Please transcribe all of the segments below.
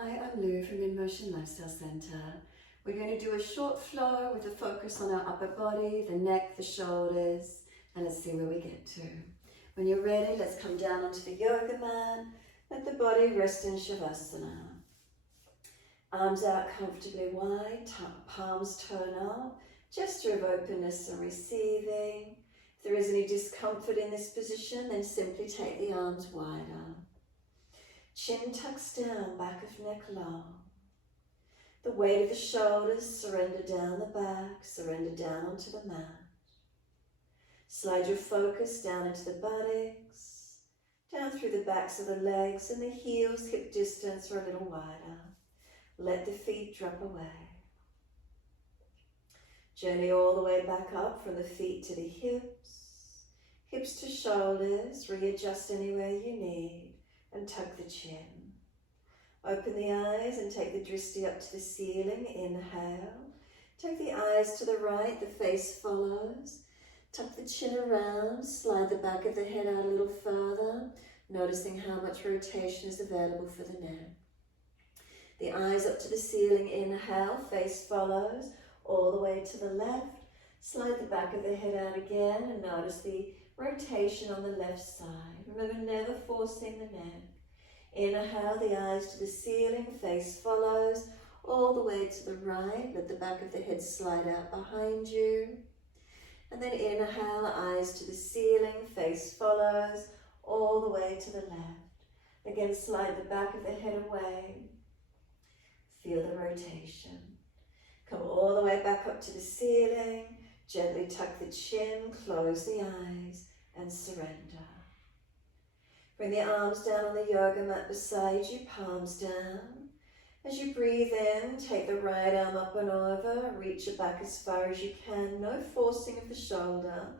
Hi, I'm Lou from In Motion Lifestyle Centre. We're going to do a short flow with a focus on our upper body, the neck, the shoulders, and let's see where we get to. When you're ready, let's come down onto the yoga mat. Let the body rest in Shavasana. Arms out comfortably wide, palms turn up, gesture of openness and receiving. If there is any discomfort in this position, then simply take the arms wider. Chin tucks down, back of neck long. The weight of the shoulders, surrender down the back, surrender down onto the mat. Slide your focus down into the buttocks, down through the backs of the legs and the heels, hip distance or a little wider. Let the feet drop away. Journey all the way back up from the feet to the hips, hips to shoulders, readjust anywhere you need. And tuck the chin. Open the eyes and take the drishti up to the ceiling. Inhale. Take the eyes to the right, the face follows. Tuck the chin around, slide the back of the head out a little further, noticing how much rotation is available for the neck. The eyes up to the ceiling. Inhale, face follows, all the way to the left. Slide the back of the head out again and notice the rotation on the left side. Remember, never forcing the neck. Inhale, the eyes to the ceiling, face follows, all the way to the right. Let the back of the head slide out behind you. And then inhale, eyes to the ceiling, face follows, all the way to the left. Again, slide the back of the head away. Feel the rotation. Come all the way back up to the ceiling. Gently tuck the chin, close the eyes, and surrender. Bring the arms down on the yoga mat beside you, palms down. As you breathe in, take the right arm up and over, reach it back as far as you can, no forcing of the shoulder.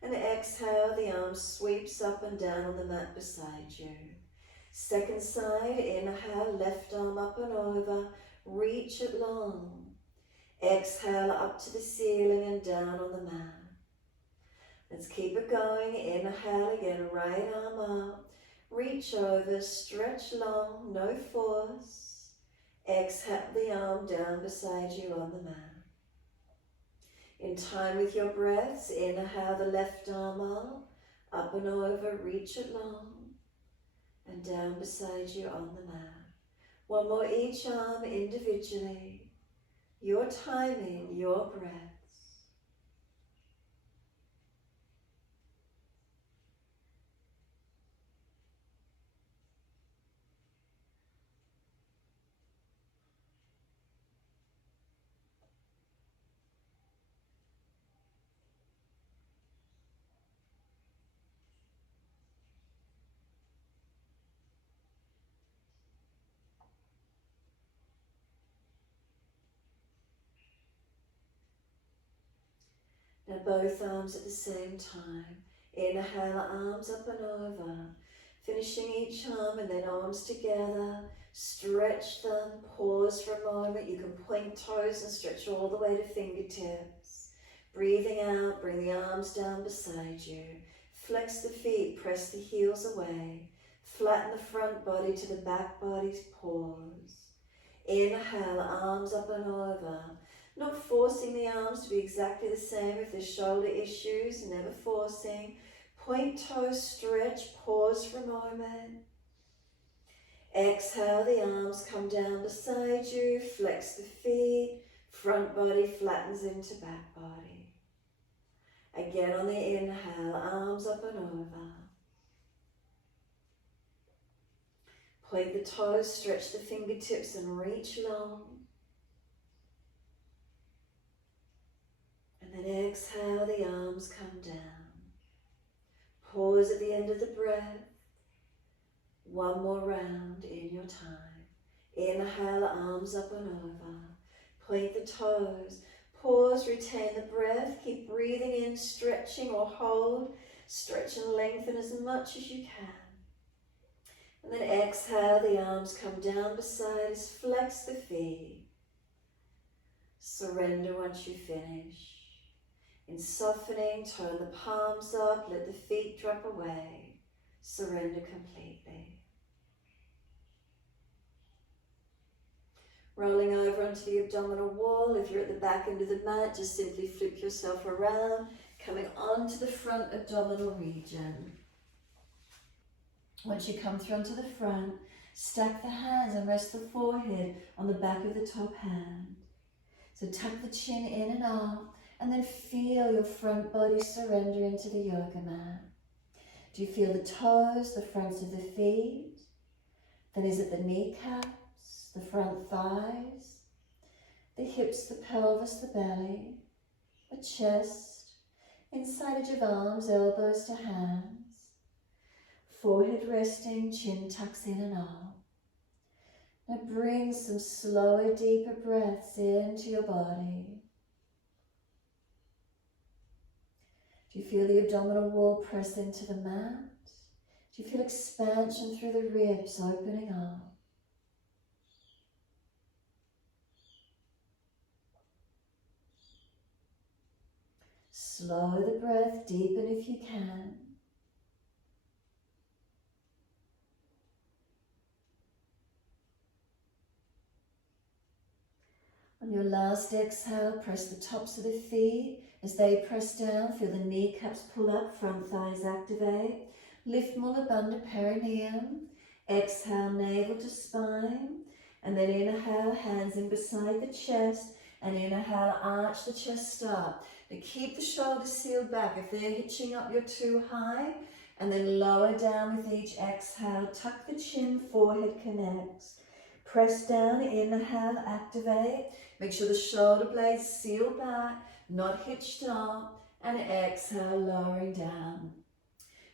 And exhale, the arm sweeps up and down on the mat beside you. Second side, inhale, left arm up and over, reach it long. Exhale up to the ceiling and down on the mat. Let's keep it going. Inhale again, right arm up. Reach over, stretch long, no force. Exhale the arm down beside you on the mat. In time with your breaths, inhale the left arm up and over, reach it long, and down beside you on the mat. One more each arm individually. Your timing, your breaths. Now both arms at the same time. Inhale, arms up and over. Finishing each arm and then arms together. Stretch them, pause for a moment. You can point toes and stretch all the way to fingertips. Breathing out, bring the arms down beside you. Flex the feet, press the heels away. Flatten the front body to the back body, pause. Inhale, arms up and over. Not forcing the arms to be exactly the same if there's shoulder issues, never forcing. Point toes, stretch, pause for a moment. Exhale, the arms come down beside you, flex the feet, front body flattens into back body. Again on the inhale, arms up and over. Point the toes, stretch the fingertips and reach long. And then exhale, the arms come down. Pause at the end of the breath. One more round in your time. Inhale, arms up and over. Point the toes. Pause, retain the breath. Keep breathing in, stretching or hold. Stretch and lengthen as much as you can. And then exhale, the arms come down beside us. Flex the feet. Surrender once you finish. In softening, turn the palms up, let the feet drop away. Surrender completely. Rolling over onto the abdominal wall. If you're at the back end of the mat, just simply flip yourself around, coming onto the front abdominal region. Once you come through onto the front, stack the hands and rest the forehead on the back of the top hand. So tuck the chin in and up, and then feel your front body surrender into the yoga mat. Do you feel the toes, the fronts of the feet? Then is it the kneecaps, the front thighs, the hips, the pelvis, the belly, the chest, inside edge of arms, elbows to hands, forehead resting, chin tucks in and up. Now bring some slower, deeper breaths into your body. Do you feel the abdominal wall press into the mat? Do you feel expansion through the ribs opening up? Slow the breath, deepen if you can. On your last exhale, press the tops of the feet. As they press down, feel the kneecaps pull up, front thighs activate. Lift Mula Bandha perineum. Exhale, navel to spine. And then inhale, hands in beside the chest. And inhale, arch the chest up. Now keep the shoulders sealed back. If they're hitching up, you're too high. And then lower down with each exhale. Tuck the chin, forehead connects. Press down, inhale, activate. Make sure the shoulder blades seal back, not hitched up. And exhale, lowering down.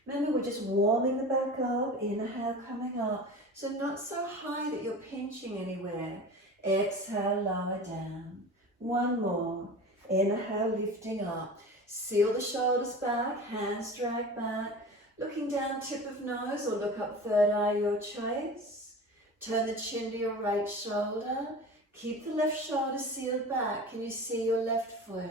Remember, we're just warming the back up. Inhale, coming up. So not so high that you're pinching anywhere. Exhale, lower down. One more. Inhale, lifting up. Seal the shoulders back, hands drag back. Looking down, tip of nose, or look up, third eye, your choice. Turn the chin to your right shoulder. Keep the left shoulder sealed back. Can you see your left foot?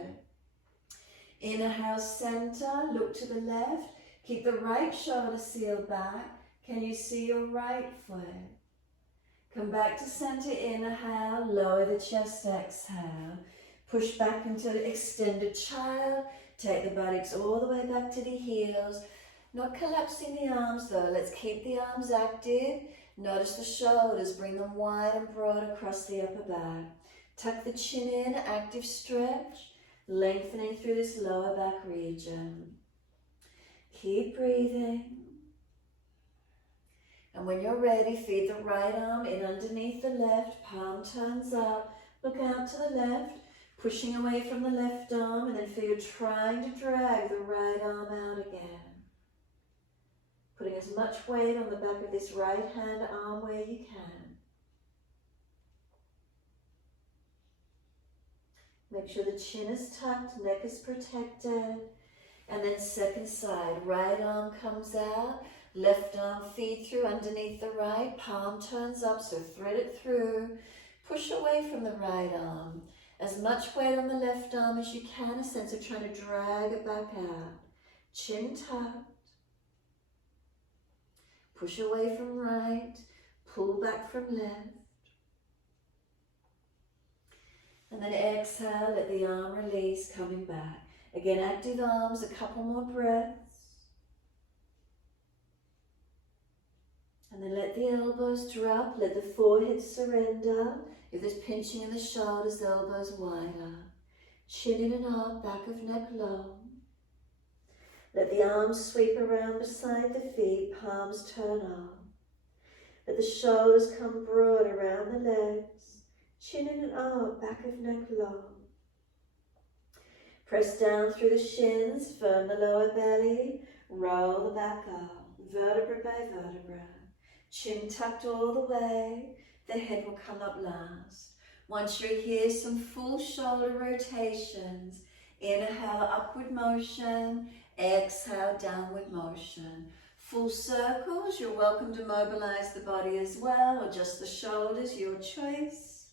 Inhale, center, look to the left. Keep the right shoulder sealed back. Can you see your right foot? Come back to center, inhale, lower the chest, exhale. Push back into extended child. Take the buttocks all the way back to the heels. Not collapsing the arms though. Let's keep the arms active. Notice the shoulders, bring them wide and broad across the upper back. Tuck the chin in, active stretch, lengthening through this lower back region. Keep breathing. And when you're ready, feed the right arm in underneath the left, palm turns up, look out to the left, pushing away from the left arm, and then feel you're trying to drag the right arm out again. Putting as much weight on the back of this right hand arm where you can. Make sure the chin is tucked, neck is protected. And then second side, right arm comes out, left arm feed through underneath the right, palm turns up, so thread it through. Push away from the right arm. As much weight on the left arm as you can, a sense of trying to drag it back out. Chin tucked. Push away from right, pull back from left. And then exhale, let the arm release, coming back. Again, active arms, a couple more breaths. And then let the elbows drop, let the forehead surrender. If there's pinching in the shoulders, elbows wider. Chin in and up, back of neck low. Let the arms sweep around beside the feet, palms turn up. Let the shoulders come broad around the legs. Chin in and up, back of neck low. Press down through the shins, firm the lower belly, roll the back up, vertebra by vertebra. Chin tucked all the way, the head will come up last. Once you're here, some full shoulder rotations. Inhale, upward motion. Exhale, downward motion. Full circles, you're welcome to mobilize the body as well, or just the shoulders, your choice.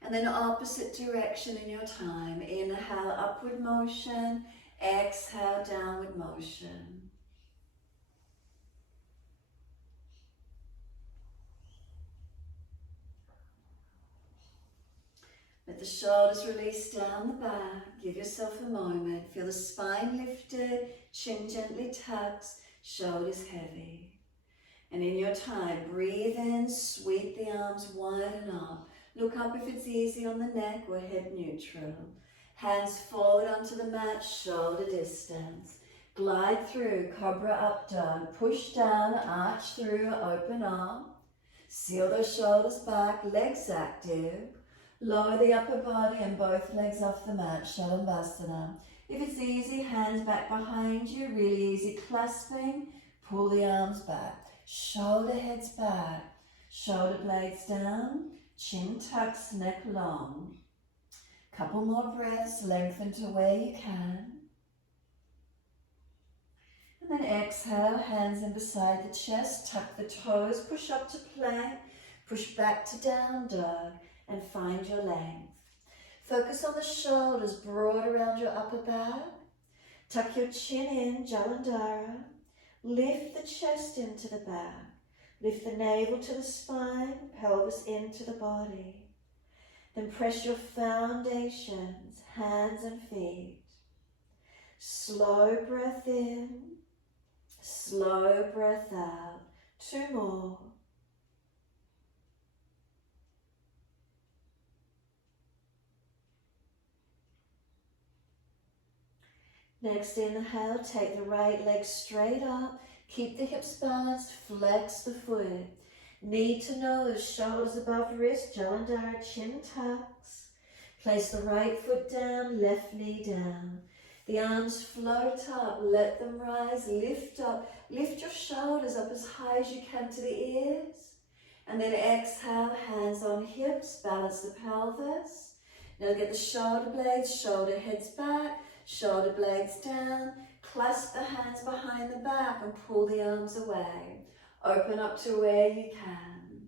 And then opposite direction in your time. Inhale, upward motion. Exhale, downward motion. Let the shoulders release down the back. Give yourself a moment. Feel the spine lifted, chin gently tucks, shoulders heavy. And in your time, breathe in, sweep the arms widen up. Look up if it's easy on the neck or head neutral. Hands forward onto the mat, shoulder distance. Glide through, cobra up dog. Push down, arch through, open arm. Seal those shoulders back, legs active. Lower the upper body and both legs off the mat, Shalabhasana. If it's easy, hands back behind you, really easy clasping. Pull the arms back. Shoulder heads back, shoulder blades down, chin tucks, neck long. Couple more breaths, lengthen to where you can. And then exhale, hands in beside the chest, tuck the toes, push up to plank, push back to down dog, and find your length. Focus on the shoulders, broad around your upper back. Tuck your chin in, Jalandhara. Lift the chest into the back. Lift the navel to the spine, pelvis into the body. Then press your foundations, hands and feet. Slow breath in, slow breath out. 2 more. Next inhale, take the right leg straight up. Keep the hips balanced, flex the foot. Knee to nose, shoulders above wrist, Jalandhara, chin tucks. Place the right foot down, left knee down. The arms float up, let them rise, lift up. Lift your shoulders up as high as you can to the ears. And then exhale, hands on hips, balance the pelvis. Now get the shoulder blades, shoulder heads back. Shoulder blades down, clasp the hands behind the back and pull the arms away. Open up to where you can.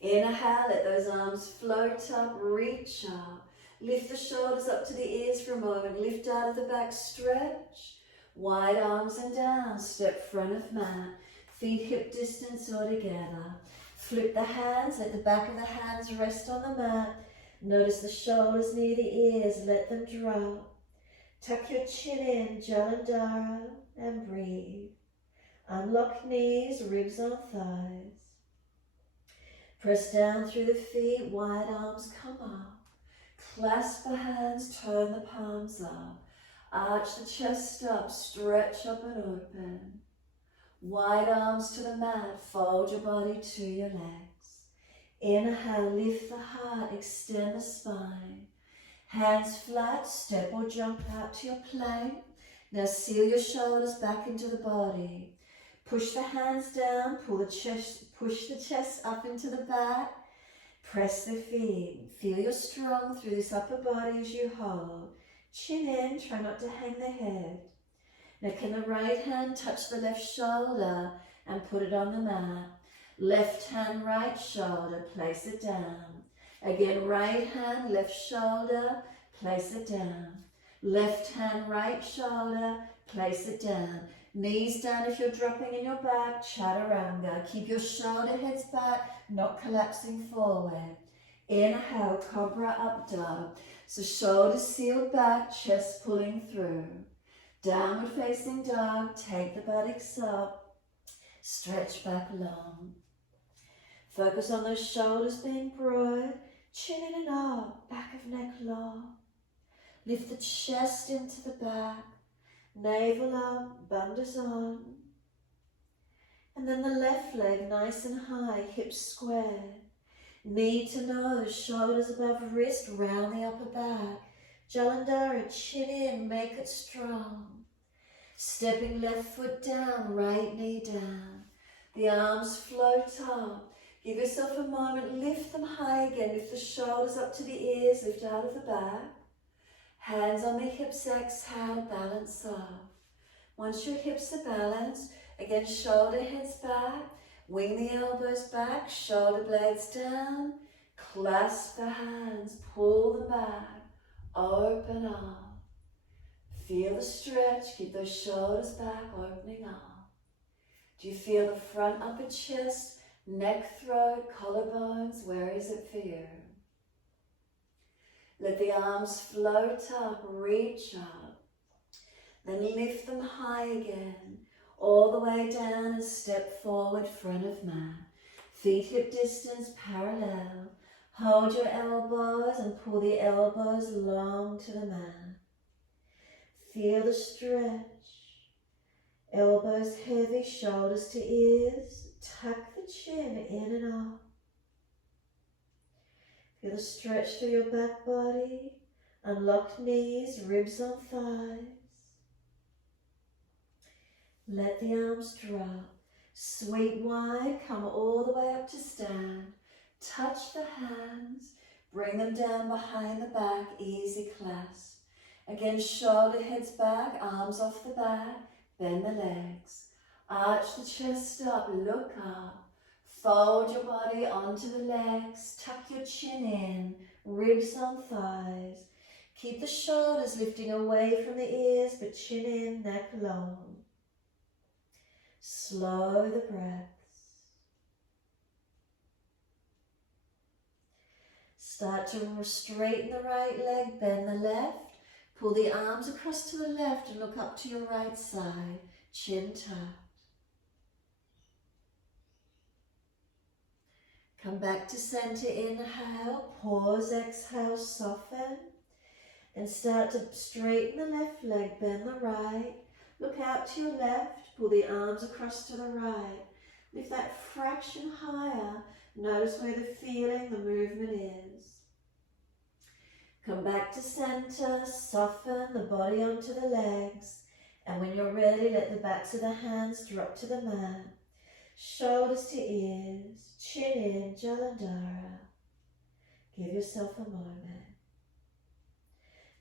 Inhale, let those arms float up, reach up. Lift the shoulders up to the ears for a moment. Lift out of the back, stretch. Wide arms and down, step front of mat. Feet hip distance or together. Flip the hands, let the back of the hands rest on the mat. Notice the shoulders near the ears, let them drop. Tuck your chin in, Jalandhara, and breathe. Unlock knees, ribs on thighs. Press down through the feet, wide arms come up. Clasp the hands, turn the palms up. Arch the chest up, stretch up and open. Wide arms to the mat, fold your body to your legs. Inhale, lift the heart, extend the spine. Hands flat, step or jump out to your plank. Now seal your shoulders back into the body. Push the hands down, push the chest up into the back. Press the feet. Feel you're strong through this upper body as you hold. Chin in, try not to hang the head. Now can the right hand touch the left shoulder and put it on the mat. Left hand, right shoulder, place it down. Again, right hand, left shoulder, place it down. Left hand, right shoulder, place it down. Knees down if you're dropping in your back, chaturanga. Keep your shoulder heads back, not collapsing forward. Inhale, cobra up dog. So shoulders sealed back, chest pulling through. Downward facing dog, take the buttocks up, stretch back long. Focus on those shoulders being broad. Chin in and up, back of neck long. Lift the chest into the back, navel up, bandhas on. And then the left leg nice and high, hips squared. Knee to nose, shoulders above wrist, round the upper back. Jalandhara, chin in, make it strong. Stepping left foot down, right knee down. The arms float up. Give yourself a moment, lift them high again, lift the shoulders up to the ears, lift out of the back. Hands on the hips, exhale, balance off. Once your hips are balanced, again shoulder heads back, wing the elbows back, shoulder blades down, clasp the hands, pull them back, open up. Feel the stretch, keep those shoulders back, opening up. Do you feel the front upper chest, neck, throat, collarbones? Where is it for you? Let the arms float up, reach up. Then lift them high again, all the way down and step forward front of mat. Feet hip distance parallel. Hold your elbows and pull the elbows long to the mat. Feel the stretch. Elbows heavy, shoulders to ears. Tuck the chin in and up. Feel the stretch through your back body. Unlock knees, ribs on thighs. Let the arms drop. Sweep wide, come all the way up to stand. Touch the hands, bring them down behind the back, easy clasp. Again, shoulder heads back, arms off the back, bend the legs. Arch the chest up, look up. Fold your body onto the legs, tuck your chin in, ribs on thighs. Keep the shoulders lifting away from the ears, but chin in, neck long. Slow the breaths. Start to straighten the right leg, bend the left. Pull the arms across to the left and look up to your right side, chin tucked. Come back to center, inhale, pause, exhale, soften. Then start to straighten the left leg, bend the right. Look out to your left, pull the arms across to the right. Lift that fraction higher. Notice where the feeling, the movement is. Come back to center, soften the body onto the legs. And when you're ready, let the backs of the hands drop to the mat. Shoulders to ears, chin in, Jalandhara. Give yourself a moment.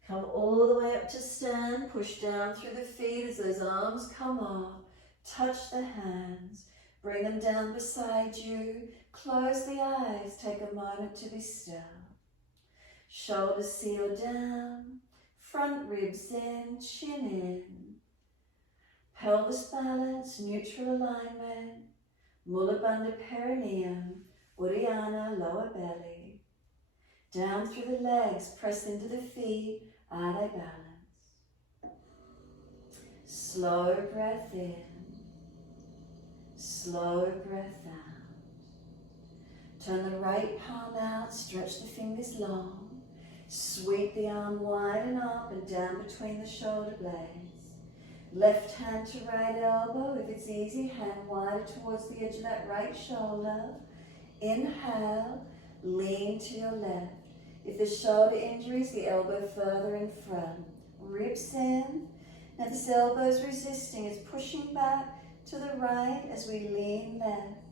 Come all the way up to stand, push down through the feet as those arms come up. Touch the hands, bring them down beside you. Close the eyes, take a moment to be still. Shoulders seal down, front ribs in, chin in. Pelvis balance, neutral alignment. Mula Bandha perineum, Uddiyana, lower belly. Down through the legs, press into the feet, Adho balance. Slow breath in, slow breath out. Turn the right palm out, stretch the fingers long. Sweep the arm wide and up and down between the shoulder blades. Left hand to right elbow, if it's easy, hand wide towards the edge of that right shoulder. Inhale, lean to your left. If there's shoulder injuries, the elbow further in front. Ribs in. Now this elbow is resisting, it's pushing back to the right as we lean left.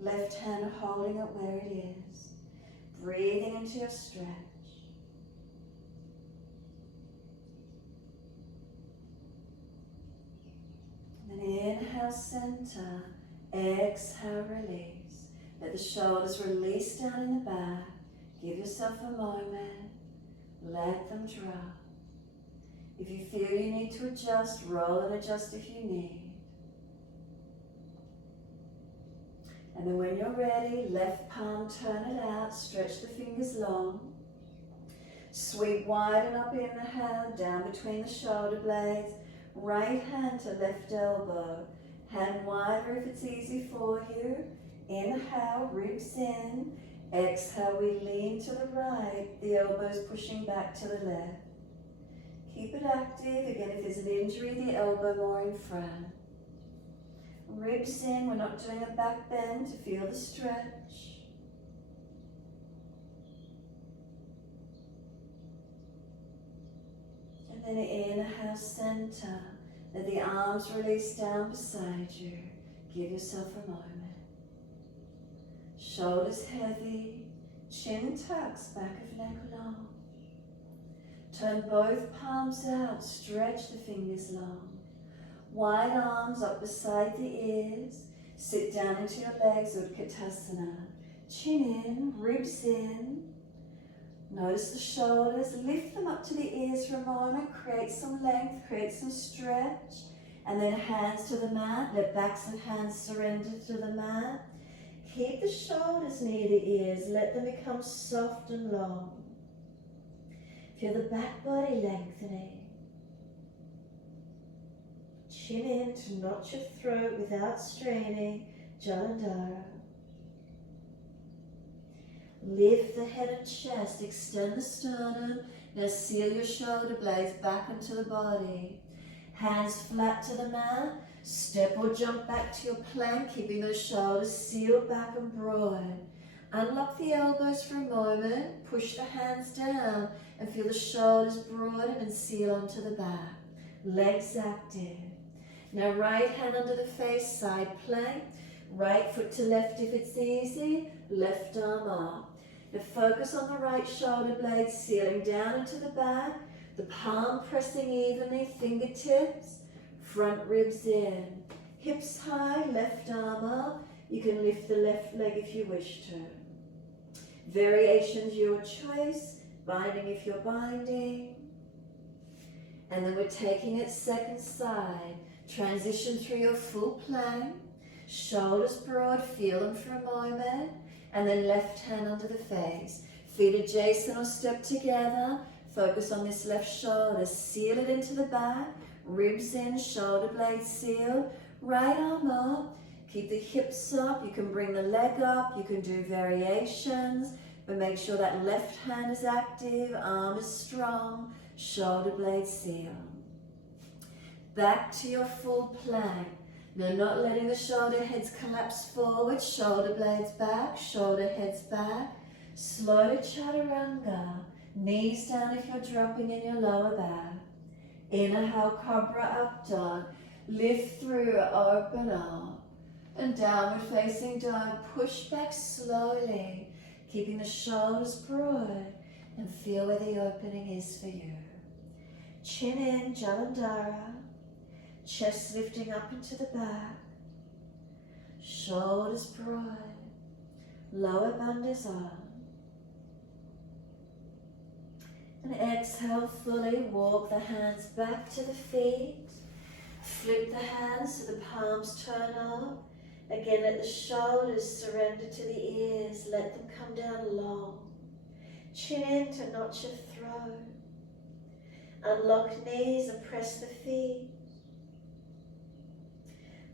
Left hand holding it where it is. Breathing into your stretch. Then inhale, center. Exhale, release. Let the shoulders release down in the back. Give yourself a moment. Let them drop. If you feel you need to adjust, roll and adjust if you need. And then when you're ready, left palm, turn it out, stretch the fingers long. Sweep wide and up, inhale, down between the shoulder blades. Right hand to left elbow. Hand wider if it's easy for you. Inhale, ribs in. Exhale, we lean to the right, the elbows pushing back to the left. Keep it active. Again, if there's an injury, the elbow more in front. Ribs in, we're not doing a back bend to feel the stretch. And then inhale, center. Let the arms release down beside you. Give yourself a moment. Shoulders heavy, chin tucks, back of neck long. Turn both palms out, stretch the fingers long. Wide arms up beside the ears. Sit down into your legs, Utkatasana. Chin in, ribs in. Notice the shoulders, lift them up to the ears for a moment. Create some length, create some stretch. And then hands to the mat. Let backs of hands surrender to the mat. Keep the shoulders near the ears. Let them become soft and long. Feel the back body lengthening. Chin in to notch your throat without straining, Jalandhara. Lift the head and chest, extend the sternum. Now seal your shoulder blades back into the body. Hands flat to the mat. Step or jump back to your plank, keeping those shoulders sealed back and broad. Unlock the elbows for a moment. Push the hands down and feel the shoulders broaden and seal onto the back. Legs active. Now right hand under the face, side plank. Right foot to left if it's easy. Left arm up. Now focus on the right shoulder blade, sealing down into the back. The palm pressing evenly, fingertips. Front ribs in. Hips high, left arm up. You can lift the left leg if you wish to. Variations your choice. Binding if you're binding. And then we're taking it second side. Transition through your full plank. Shoulders broad, feel them for a moment. And then left hand under the face. Feet adjacent or step together. Focus on this left shoulder. Seal it into the back. Ribs in, shoulder blades sealed. Right arm up. Keep the hips up. You can bring the leg up. You can do variations. But make sure that left hand is active. Arm is strong. Shoulder blades sealed. Back to your full plank. Now not letting the shoulder heads collapse forward. Shoulder blades back. Shoulder heads back. Slow to chaturanga. Knees down if you're dropping in your lower back. Inhale, Cobra, up dog. Lift through, open up. And downward facing dog. Push back slowly, keeping the shoulders broad. And feel where the opening is for you. Chin in, Jalandhara. Chest lifting up into the back. Shoulders broad. Lower bandhas on. And exhale fully, walk the hands back to the feet. Flip the hands so the palms turn up. Again, let the shoulders surrender to the ears. Let them come down long. Chin in to notch your throat. Unlock knees and press the feet.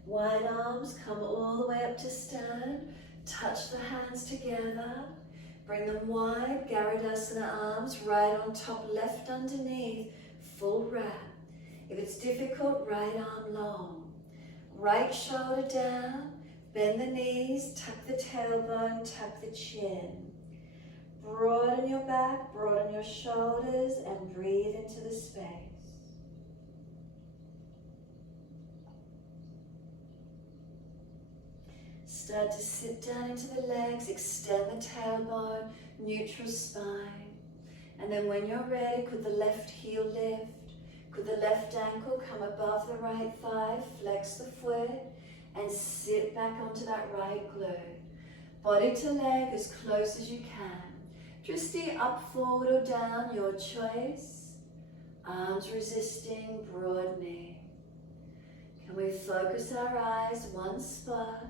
Wide arms, come all the way up to stand. Touch the hands together. Bring them wide, Garudasana arms, right on top, left underneath, full wrap. If it's difficult, right arm long. Right shoulder down, bend the knees, tuck the tailbone, tuck the chin. Broaden your back, broaden your shoulders, and breathe into the space. Start to sit down into the legs, extend the tailbone, neutral spine. And then when you're ready, could the left heel lift? Could the left ankle come above the right thigh? Flex the foot and sit back onto that right glute. Body to leg as close as you can. Drishti up, forward or down, your choice. Arms resisting, broadening. Can we focus our eyes one spot?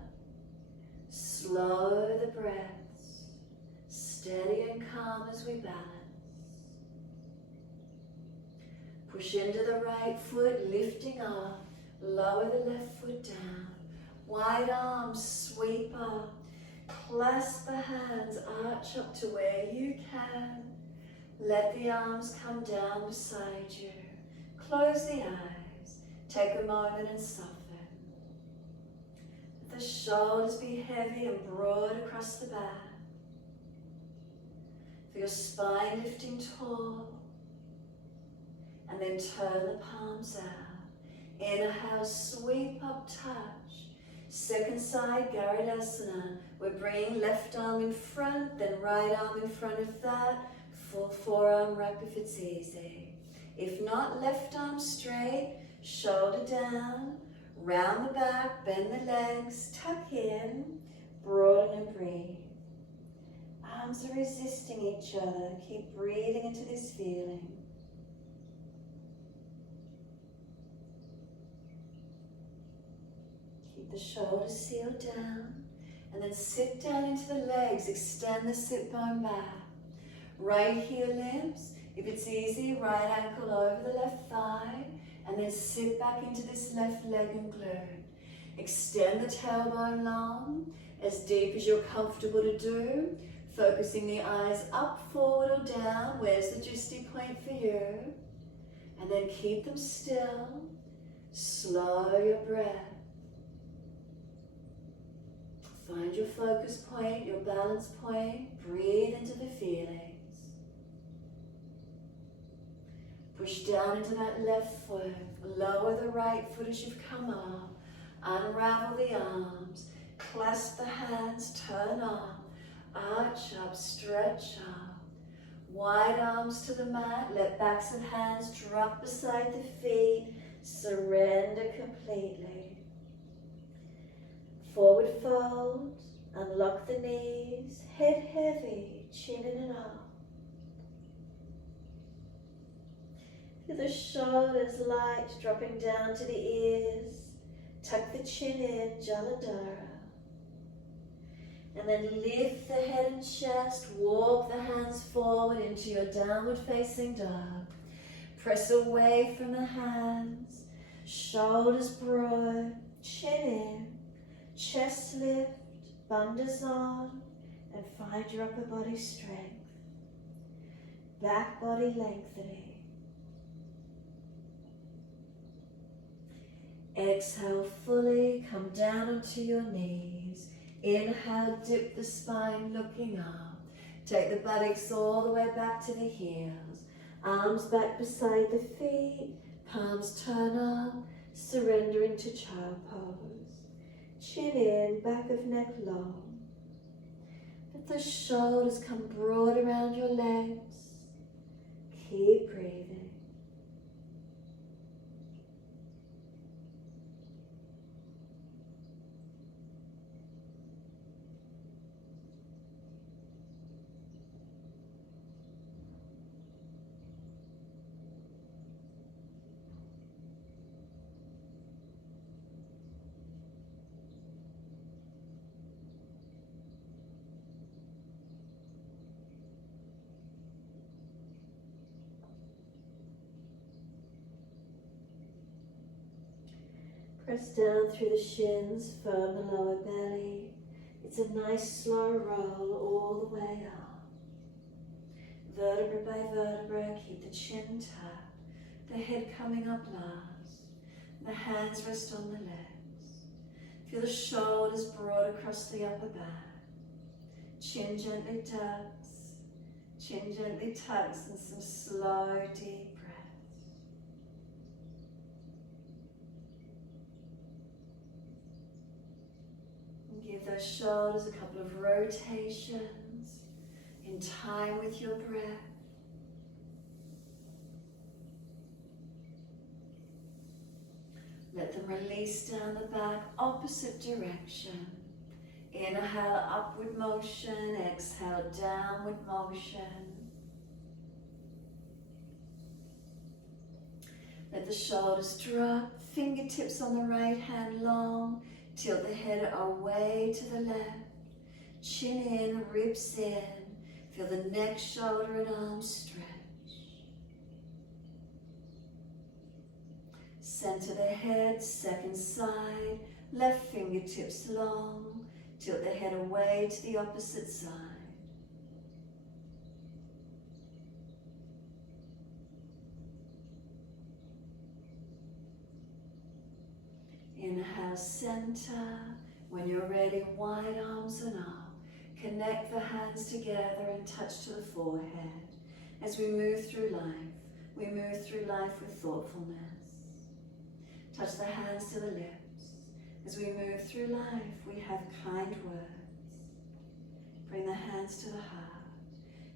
Slow the breaths, steady and calm as we balance. Push into the right foot, lifting up, lower the left foot down. Wide arms, sweep up, clasp the hands, arch up to where you can. Let the arms come down beside you. Close the eyes, take a moment and soften. The shoulders be heavy and broad across the back. Feel your spine lifting tall. And then turn the palms out. Inhale, sweep up, touch. Second side, Garudasana. We're bringing left arm in front, then right arm in front of that. Full forearm wrap if it's easy. If not, left arm straight, shoulder down. Round the back, bend the legs, tuck in, broaden and breathe. Arms are resisting each other. Keep breathing into this feeling. Keep the shoulders sealed down and then sit down into the legs. Extend the sit bone back. Right heel lifts. If it's easy, right ankle over the left thigh, and then sit back into this left leg and glute. Extend the tailbone long, as deep as you're comfortable to do, focusing the eyes up, forward or down. Where's the juicy point for you? And then keep them still. Slow your breath. Find your focus point, your balance point. Breathe into the feelings. Push down into that left foot. Lower the right foot as you've come up. Unravel the arms. Clasp the hands. Turn up. Arch up. Stretch up. Wide arms to the mat. Let backs of hands drop beside the feet. Surrender completely. Forward fold. Unlock the knees. Head heavy. Chin in and up. Feel the shoulders light, dropping down to the ears. Tuck the chin in, Jalandhara. And then lift the head and chest. Walk the hands forward into your downward facing dog. Press away from the hands. Shoulders broad, chin in. Chest lift, bandhas on. And find your upper body strength. Back body lengthening. Exhale fully, come down onto your knees. Inhale, dip the spine looking up. Take the buttocks all the way back to the heels. Arms back beside the feet, palms turn up, surrender into child pose. Chin in, back of neck long. Let the shoulders come broad around your legs. Keep breathing. Press down through the shins, firm the lower belly. It's a nice slow roll all the way up. Vertebra by vertebra, keep the chin tucked, the head coming up last. The hands rest on the legs. Feel the shoulders broad across the upper back. Chin gently tucks, and some slow, deep breaths. Give those shoulders a couple of rotations in time with your breath. Let them release down the back, opposite direction. Inhale, upward motion. Exhale, downward motion. Let the shoulders drop, fingertips on the right hand long. Tilt the head away to the left. Chin in, ribs in. Feel the neck, shoulder and arms stretch. Center the head, second side. Left fingertips long. Tilt the head away to the opposite side. Inhale, center. When you're ready, wide arms and up. Connect the hands together and touch to the forehead. As we move through life, we move through life with thoughtfulness. Touch the hands to the lips. As we move through life, we have kind words. Bring the hands to the heart.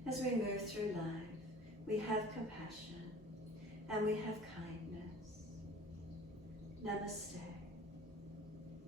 As we move through life, we have compassion and we have kindness. Namaste.